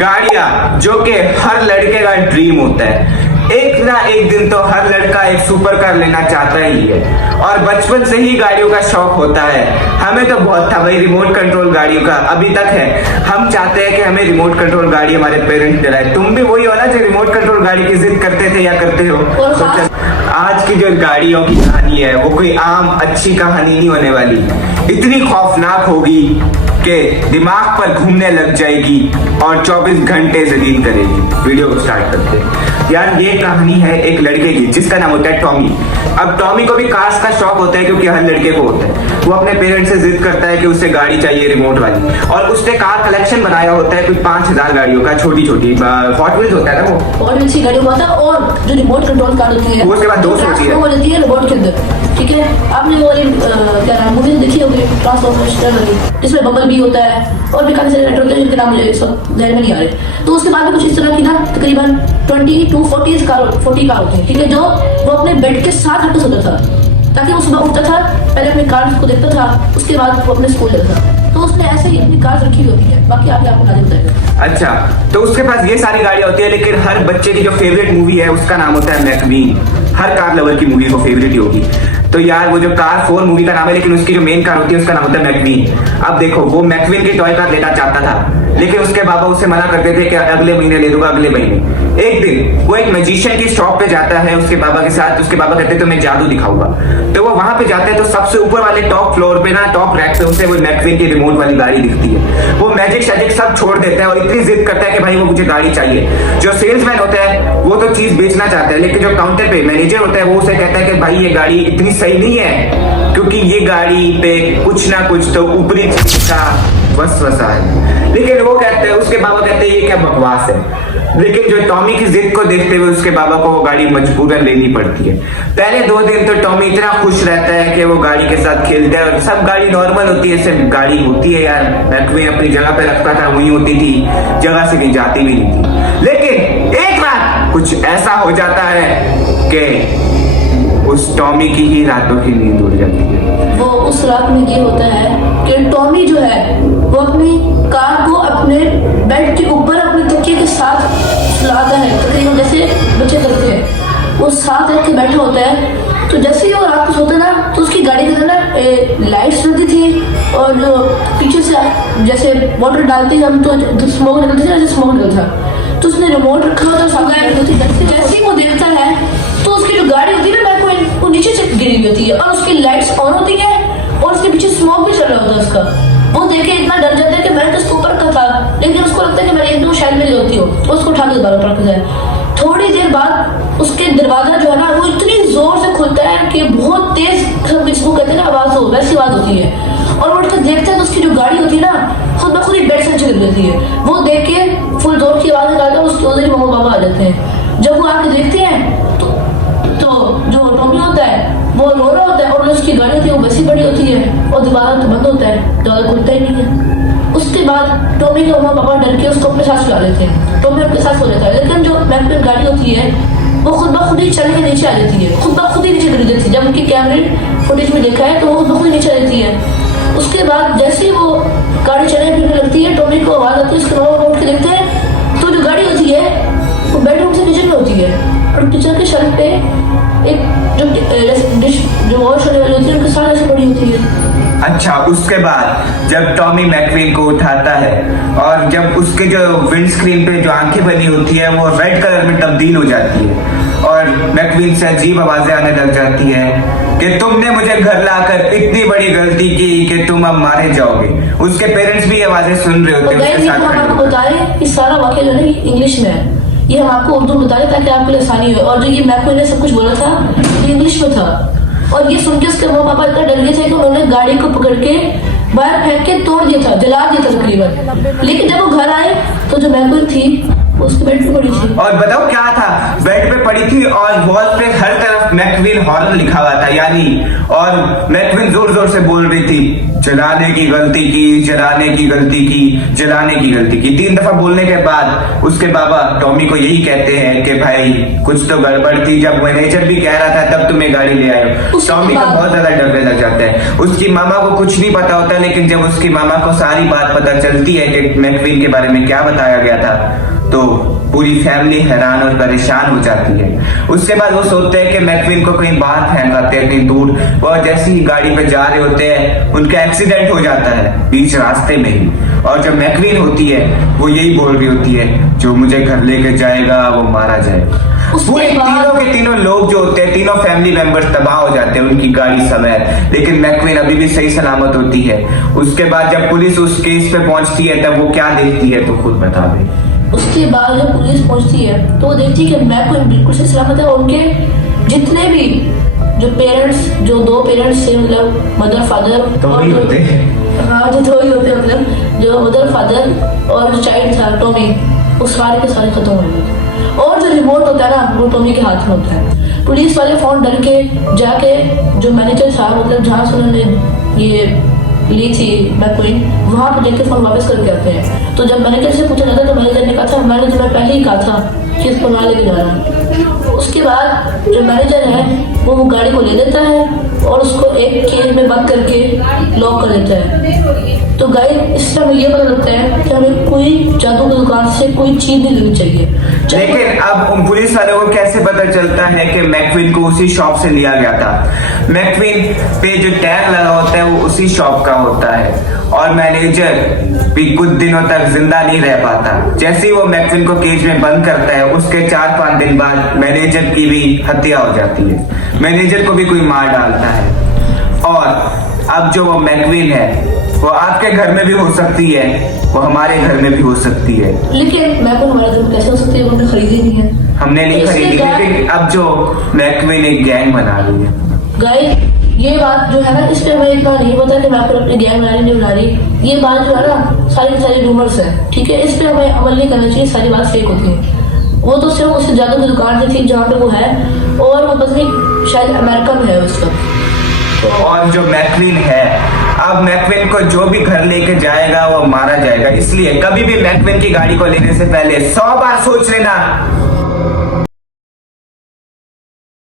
गाड़ियां जो कि हर लड़के का ड्रीम होता है। एक ना एक दिन तो हर लड़का एक सुपर कार लेना चाहता ही है और बचपन से ही गाड़ियों का शौक होता है। हमें तो बहुत था भाई रिमोट कंट्रोल गाड़ियों का, अभी तक है। हम चाहते हैं कि हमें रिमोट कंट्रोल गाड़ी हमारे पेरेंट्स दिलाए। तुम भी वही हो ना जो रिमोट कंट्रोल गाड़ी की जिद करते थे या करते हो? तो आज की जो गाड़ियों की कहानी है वो कोई आम अच्छी कहानी नहीं होने वाली, इतनी खौफनाक होगी कि दिमाग पर घूमने लग जाएगी और 24 घंटे जलील करेगी। वीडियो को स्टार्ट करते हैं। यार ये कहानी है एक लड़के की जिसका नाम होता है टॉमी। अब टॉमी को भी कार्स का शौक होता है क्योंकि हर लड़के को होता है। वो अपने पेरेंट्स से जिद करता है कि उसे गाड़ी चाहिए रिमोट वाली, और उसने कार कलेक्शन बनाया होता है कुछ 5000 गाड़ियों का, छोटी छोटी हॉट व्हील्स होता है ना वो, और अच्छी गाड़ी होता है। और जो रिमोट कंट्रोल कार होती है वो उसके बाद 200 होती है, वो रहती है रिमोट के अंदर। ठीक है, आपने वो क्या नाम मूवी देखी होगी ट्रांसफॉर्मर वाली, जिसमें बबल भी होता है और भी काफी सारे एक्टर होते हैं जिनके नाम मुझे सब ध्यान में नहीं आ रहे। तो उसके बाद में कुछ इस तरह की ना तकरीबन 20 to 40 कार होती है। ठीक है, जो वो अपने बेड के साथ हट सोता था ताकि वो सुबह उठता था, पहले अपनी कार को देखता था, उसके बाद वो अपने स्कूल जाता था। तो उसने ऐसे ही अपनी कार रखी होती है, बाकी आगे आपको आगे बताएगा। अच्छा, तो उसके पास ये सारी गाड़ियां होती है, लेकिन हर बच्चे की जो फेवरेट मूवी है उसका नाम होता है मैकवीन। हर कार लवर की मूवी को फेवरेट ही होगी। तो यार वो जो कार 4 मूवी का नाम है, लेकिन उसकी जो मेन कार होती है उसका नाम होता है मैकवीन। अब देखो वो मैकवीन की टॉय कार लेना चाहता था, लेकिन उसके बाबा उसे मना करते थे कि अगले महीने ले दूंगा, अगले महीने। एक दिन वो एक मैजिशियन की शॉप पे जाता है उसके बाबा के साथ। उसके बाबा कहते हैं तो मैं जादू दिखाऊंगा। तो वो वहां पे जाते हैं तो सबसे ऊपर वाले टॉप फ्लोर पे ना, टॉप रैक पे उसे वो मैकवीन की रिमोट वाली गाड़ी दिखती है। वो मैजिक शैजिक सब छोड़ देता है और इतनी जिद करता है कि भाई वो मुझे गाड़ी चाहिए। जो सेल्समैन होता है वो तो चीज बेचना चाहता है, लेकिन जो काउंटर पे मैनेजर होता है वो उसे कहता है कि भाई ये गाड़ी इतनी सही नहीं है क्योंकि ये गाड़ी पे कुछ ना कुछ तो ऊपरी चीज का वसवसा है। लेकिन वो कहते हैं, उसके बाबा कहते हैं ये क्या बकवास है। लेकिन जो टॉमी की जिद को देखते हुए उसके बाबा को वो गाड़ी मजबूरन लेनी पड़ती है। पहले 2 दिन तो टॉमी इतना खुश रहता है कि वो गाड़ी के साथ खेलता है और सब गाड़ी नॉर्मल होती है, सिर्फ गाड़ी होती है यार मैकवीन अपनी जगह पे रखता था वही होती थी, जगह से कहीं जाती भी नहीं थी। लेकिन एक रात कुछ ऐसा हो जाता है कि उस टॉमी की ही रातों की नींद उड़ जाती है। वो उस रात में ये होता है कि टॉमी जो है वो अपनी कार को अपने बेड के ऊपर अपने तकिए के साथ सुलाता है, तकरीबन जैसे बच्चे करते हैं। वो साथ रख के बैठा होता है। तो जैसे ही वो रात को सोता है ना तो उसकी गाड़ी के अंदर ना लाइट्स जलती थी और जो पीछे से जैसे वाटर डालते हैं हम तो स्मोक निकलती थी, जैसे स्मोक निकलता। तो उसने रिमोट रखा होता है, जैसे ही वो देखता है तो उसकी जो गाड़ी होती है ना वो नीचे से गिरी हुई होती है और उसकी लाइट्स ऑन होती है और उसके पीछे स्मोक भी चल रहा होता है उसका। वो देखे इतना डर जाता है कि मैंने तो उसके ऊपर रखा था, लेकिन उसको लगता है कि मैंने 1-2 शायद मेरी गलती हो, तो उसको उठा के दोबारा रख जाए। थोड़ी देर बाद उसके दरवाजा जो है ना वो इतनी जोर से खुलता है कि बहुत तेज जिसको कहते हैं ना आवाज हो, वैसी आवाज होती है। और वो उठकर देखता है तो उसकी जो गाड़ी होती है ना खुद ब खुद ही बेड से नीचे गिर जाती है। वो देख के फुल जोर की आवाज निकालता है, उसके उधर ही मम्मा पापा आ जाते हैं। जब वो आके देखते हैं तो जो टॉमी होता है वो रो रहा होता है और उसकी गाड़ी होती है वो वैसी बड़ी होती है और दोबारा तो बंद होता है, ज़्यादा खुलता ही नहीं है। उसके बाद टॉमी के मम्मा पापा डर के उसको अपने साथ सुला लेते हैं। टॉमी उनके साथ सो लेता है, लेकिन जो मैकवीन गाड़ी होती है वो खुद ब खुद ही चल के नीचे आ जाती है, खुद ब खुद ही नीचे गिर जाती है। जब उनकी कैमरे फुटेज में देखा है तो वो खुद ब खुद ही नीचे आ जाती है। उसके बाद जैसे ही वो गाड़ी चलने फिरने लगती है टॉमी को आवाज़ आती है, उसके मम्मा पापा उठ के देखते हैं तो जो गाड़ी होती है वो बेडरूम से नीचे में होती है और किचन के शेल्फ पे एक जो डिश जो वॉश होने वाली होती है उनके साथ ऐसे पड़ी होती है। अच्छा, उसके बाद जब टॉमी मैकवीन को उठाता है और जब उसके जो विंड स्क्रीन पे जो आंखें बनी होती है वो रेड कलर में तब्दील हो जाती है और मैकवीन से अजीब आवाजें आने लग जाती है कि तुमने मुझे घर लाकर इतनी बड़ी गलती की कि तुम अब मारे जाओगे। उसके पेरेंट्स भी आवाजें सुन रहे होते हैं। हम आपको बताएं कि सारा वाक्य जो है इंग्लिश में है, ये हम आपको उर्दू में बता रहे ताकि आपके लिए आसानी हो। और जो ये मैकवीन ने सब कुछ बोला था ये इंग्लिश में था और ये सुन के उसके मम्मा पापा इतना डर गए थे कि उन्होंने गाड़ी को पकड़ के बाहर फेंक के तोड़ दिया था, जला दिया था तकरीबन। लेकिन जब वो घर आए तो जो मैकवीन थी उसके बेड पे पड़ी थी। और बताओ क्या था, बेड पे पड़ी थी और वॉल पे हर तरफ मैकवीन हॉरर लिखा हुआ था यानी, और मैकवीन जोर जोर से बोल रही थी जलाने की गलती की, जलाने की गलती की, जलाने की गलती की। 3 दफा बोलने के बाद उसके बाबा टॉमी को यही कहते हैं कि भाई कुछ तो गड़बड़ थी, जब मैनेजर भी कह रहा था तब तुम्हें गाड़ी ले आए। टॉमी को बहुत ज्यादा डरने लग जाता है। उसकी मामा को कुछ नहीं पता होता, लेकिन जब उसकी मामा को सारी बात पता चलती है कि मैकवीन के बारे में क्या बताया गया था, तो पूरी फैमिली हैरान और परेशान हो जाती है। उसके बाद वो सोचते हैं कि मैकवीन को कहीं बाहर फेंक आते हैं कहीं दूर, और जैसे ही गाड़ी पे जा रहे होते हैं उनका एक्सीडेंट हो जाता है बीच रास्ते में ही। और जो मैकवीन होती है वो यही बोल रही होती है, जो मुझे घर लेके जाएगा वो मारा जाएगा। पूरे तीनों के तीनों लोग जो होते हैं, तीनों फैमिली मेंबर्स तबाह हो जाते हैं उनकी गाड़ी समेत, लेकिन मैकवीन अभी भी सही सलामत होती है। उसके बाद जब पुलिस उस केस पे पहुंचती है तब वो क्या देखती है तो खुद बता दे। उसके बाद जब पुलिस पहुंचती है तो वो देखती है कि मैकवीन बिल्कुल सही सलामत है, और उनके जितने भी जो पेरेंट्स, जो 2 पेरेंट्स थे, मतलब मदर फादर, तो ही होते हैं, हाँ जो 2 ही होते हैं, मतलब जो मदर फादर और जो चाइल्ड था टॉमी, वो सारे के सारे खत्म हो गए थे। और जो रिमोट होता है ना वो टॉमी के हाथ में होता है। पुलिस वाले फोन डर के जाके जो मैनेजर था, मतलब जहाँ से उन्होंने ये ली थी मैकवीन, वहां पर जाके फोन वापस करके आते हैं। तो जब मैनेजर से पूछा जाता है तो मैनेजर ने कहा था मैंने तुम्हें पहले ही कहा था कि इसको वहां लेके जाना। उसके बाद जो मैनेजर है वो गाड़ी को ले लेता है और उसको एक केज में बंद करके लॉक कर देता है। तो गाइस इससे हमें ये पता लगता है कि हमें कोई जादू की दुकान से कोई चीज नहीं लेनी चाहिए। लेकिन अब उन पुलिस वालों को कैसे पता चलता है कि मैकवीन को उसी शॉप से लिया गया था? मैकवीन पे जो टैग लगा होता है वो उसी शॉप का होता है, और मैनेजर भी कुछ दिनों तक जिंदा नहीं रह पाता। जैसे ही वो मैकवीन को केज में बंद करता है उसके 4-5 दिन बाद मैनेजर की भी हत्या हो जाती है, मैनेजर को भी कोई मार डालता है। और अब जो वो मैकवीन है वो आपके घर में भी हो सकती है, वो हमारे घर में भी हो सकती है। लेकिन मैकवीन हमारे घर में कैसे हो सकती है? हमने खरीदी नहीं है। हमने नहीं खरीदी, लेकिन अब जो मैकवीन एक गैंग बना रही है। गाइस ये बात जो है ना, इस पे हमें इतना नहीं पता कि मैकवीन अपनी गैंग बना रही नहीं बना रही। ये बात जो है ना सारी रूमर्स है, ठीक है? इस पे हमें अमल नहीं करना चाहिए, सारी बात फेक होती है। वो तो सिर्फ उस जादू की दुकान से थी जहाँ पे वो है, और वो बस नहीं शायद अमेरिका में है उसका। और जो मैकवीन है, अब मैकवीन को जो भी घर लेके जाएगा वो मारा जाएगा, इसलिए कभी भी मैकवीन की गाड़ी को लेने से पहले 100 बार सोच लेना।